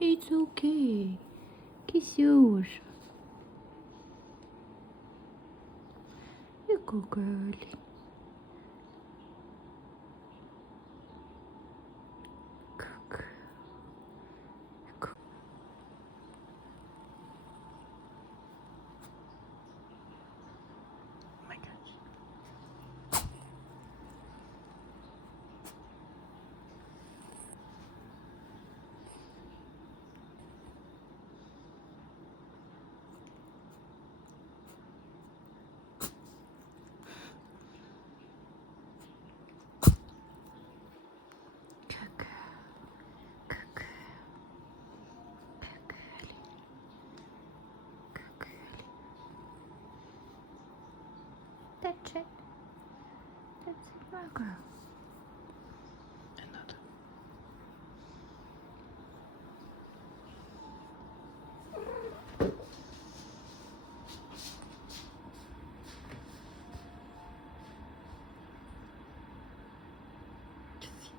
It's okay. Кисюша. You go, girlie. Cook. Cook. Oh my gosh. Cook. Cook. That's it. That's it, my girl. Another. Just